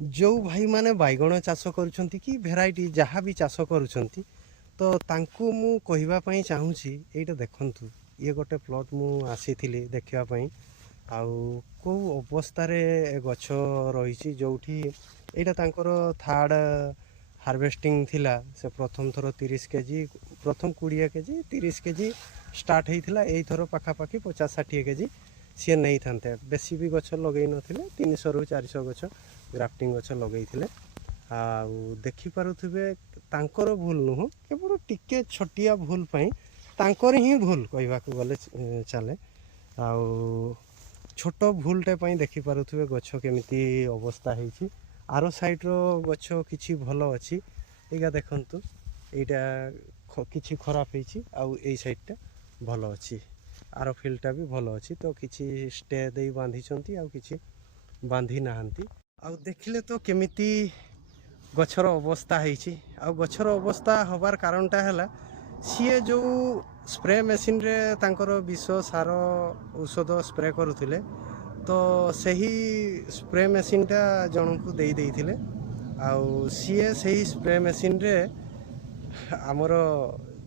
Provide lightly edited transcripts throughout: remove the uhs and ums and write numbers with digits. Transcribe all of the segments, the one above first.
जो भाई माने बैगण चाष करुछंती कि भेराइटी जहाँ भी चाष करुछंती तो तांकु मु कहिबा पई चाहूची एटा देखंतु ये गोटे प्लॉट मु आसीथिली देखिबा पई आउ को अवस्था रे गछ रहिछि जोठी एटा तांकर थर्ड हार्वेस्टिंग थिला से प्रथम थरो 30 केजी प्रथम 20 केजी 30 केजी स्टार्ट हेइथिला एई थरो पाखा पाखी 50 60 केजी सी नहीं थांते बेसी भी गछ लगई नथिले 300 रु 400 गछ ग्राफ्टिंग गछ लगई आउ देखि पारुथिबे तांकर भूल नुह केवल टिके छोटिया भूल पई तांकर ही भूल कहबा को गले चले आउ छोट भूलटे पई देखि पारुथिबे गछ केमिति अवस्था हेछि आरो साइड रो गछ किछि भलो अछि एगा देखंतु एटा किछि खराब हेछि आउ एई साइडटा भलो अछि आरो फील्डटा भी भलो अछि तो किछि स्टे देई बांधी छंती आउ किछि बांधी नाहंती आउ देखिले तो केमिति गछर अवस्था हेछि आउ गछर अवस्था होबार कारणटा हला सीए जो स्प्रे मेसिन रे तांकर विष सार औषध स्प्रे करुथिले तो सही स्प्रे मेसिन टा जनकु देई देइथिले आउ सीए सही स्प्रे मेसिन रे हमर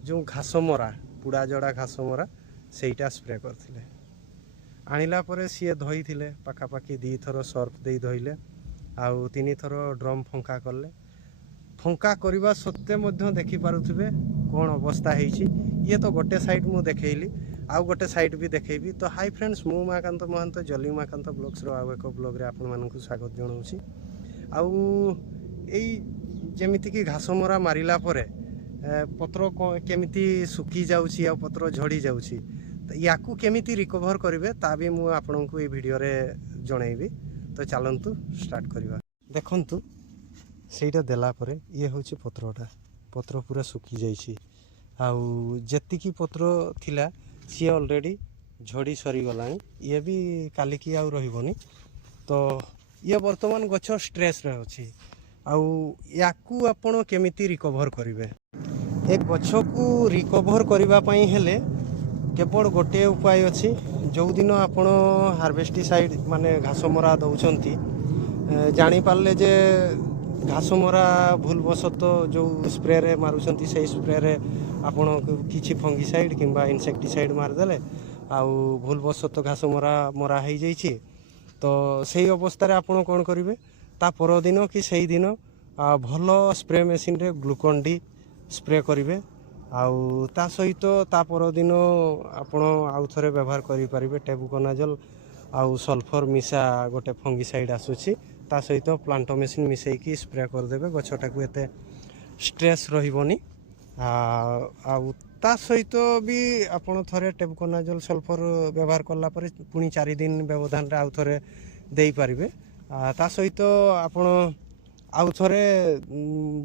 जो घास मरा पुड़ा जड़ा घास मरा सेटा स्प्रे करथिले आनिला परे सीए धोई थिले पाखा पाखी 2 थरो सर्फ देई धोइले आउ 3 थरो ड्रम फंका करले फंका करबा सत्ते मध्य देखि पारुथिबे कोन अवस्था हेछि ये तो गोटे साइड मु देखैली आउ गोटे साइड भी देखैबी तो हाई फ्रेंड्स मु माकांत महंत जली माकांत ब्लॉग्स रो आउ एक ब्लॉग रे आपन मानकु स्वागत जणाउछि आउ एई जेमिति कि घास मरा मारिला परे पत्र केमिति सुखी जाउछि आ पत्र झड़ी जाउछि तो याकू केमिति रिकवर करिवे ता भी मु आपनकु ए वीडियो रे जणाइबी तो चलंतु स्टार्ट करिवा देखंतु सेटा देला परे ये होछि पत्रटा पत्र पूरा सुखी जाइछि आउ जेति की पत्र थिला सी ऑलरेडी झड़ी सरी गलानी ये भी काली की आउ रहिबोनी तो ये वर्तमान गछ स्ट्रेस रे अछि आउ याकू आपण केमिति रिकवर करिवे एक गछ को रिकवर करिबा पई हेले केवल गोटे उपाय अछि जो दिन आपण हार्वेस्टिसाइड माने घास मरा दउचंती जानी पारले जे घास मरा भूलवशत जो स्प्रे रे मारुचंती से स्प्रे रे आपण किछि फंगिसाइड किंबा इनसेक्टिसाइड मार देले आउ भूलवशत घास मरा मरा हेइ जाइछि तो सेही अवस्था रे आपण कोन करिवे ता पर दिन कि सेही दिन भलो स्प्रे मेसिन रे ग्लूकोन डी स्प्रे करिवे आउ ता सहित ता पर दिन आपण आउ थरे व्यवहार करि परिबे टेबुकोनाजल आउ सल्फर मिसा गोटे फंगिसाइड आसुछि ता सहित प्लांटोमेसिन मिसई की स्प्रे कर देबे गछटा को एते स्ट्रेस रहिबोनी आउ ता सहित भी आपण थरे टेबुकोनाजल सल्फर व्यवहार करला परे पुनी 4 दिन व्यवधान रे आउ थरे देई परिबे ता सहित आपण आउ थरे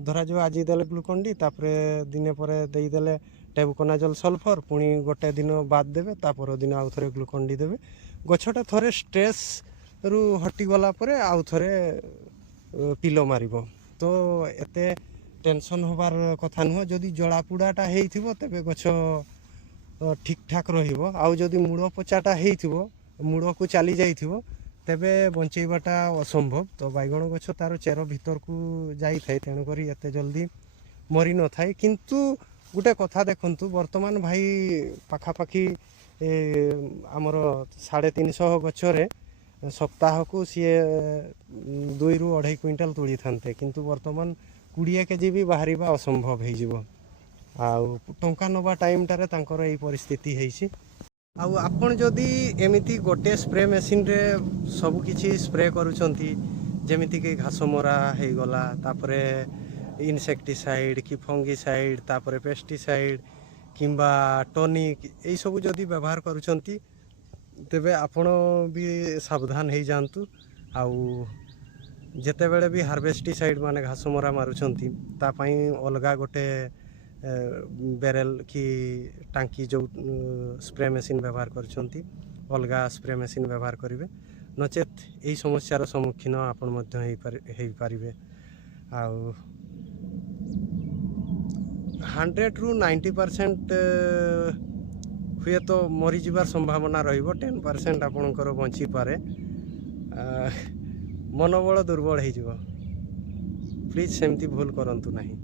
धरा जो आज देले ग्लूकोन डी तापरे दिने परे देई देले टेबुकोनाजल सल्फर पुनी गोटे दिन बाद देबे ता पर दिन आउ थरे ग्लूकोन डी देबे गछटा थरे स्ट्रेस रु हटी गला परे आउ थरे पिलो मारिबो तो एते टेंशन होबार कथा नुह जदि जड़ा पुड़ाटा हेइथिबो तबे गछ ठीक ठाक रहिबो आउ जदि मुड़ो पचाटा हेइथिबो मुड़ो को चली जाइथिबो तबे बंचेबाटा असंभव तो बैगण गछ तार चेर भीतर को जाई थाए तेनु करी एते जल्दी मरी न थाए किंतु गुटे कथा देखंतु वर्तमान भाई पाखा पाखी हमर 350 गछ रे सप्ताह को सी 2 रु 2.5 क्विंटल तोड़ी थांते किंतु वर्तमान 20 केजी भी बाहरिबा असंभव हे जिवो आउ टंका नबा टाइम टारे तांकर एई परिस्थिति हेइछि आउ आपण जदि एमिति गोटे स्प्रे मेसिन रे सब किछि स्प्रे करूछंती जेमिति कि घास मरा हे गला तापरे इनसेक्टिसाइड कि फंगिसाइड तापरे पेस्टिसाइड किंबा टॉनिक एई सब जदि व्यवहार करूछंती तेबे आपण भी सावधान हे जानतु आउ जेते बेले भी हार्वेस्टिसाइड माने घास मरा मारुछंती ता पई अलगा गोटे बेरेल की टांकी जो स्प्रे मेसिन व्यवहार करछंती अलगा स्प्रे मेसिन व्यवहार करिवे नचेत एई समस्यार सम्मुखीन आपण मध्य हेइ पारिबे आउ 100 रु 90% हुए तो मरी जीवार संभावना रहिबो 10% आपणकर बंची पारे मनोबल दुर्बल हो ପ୍ଲିଜ୍ ସେମିତି ଭୁଲ କରନ୍ତୁ ନାହିଁ।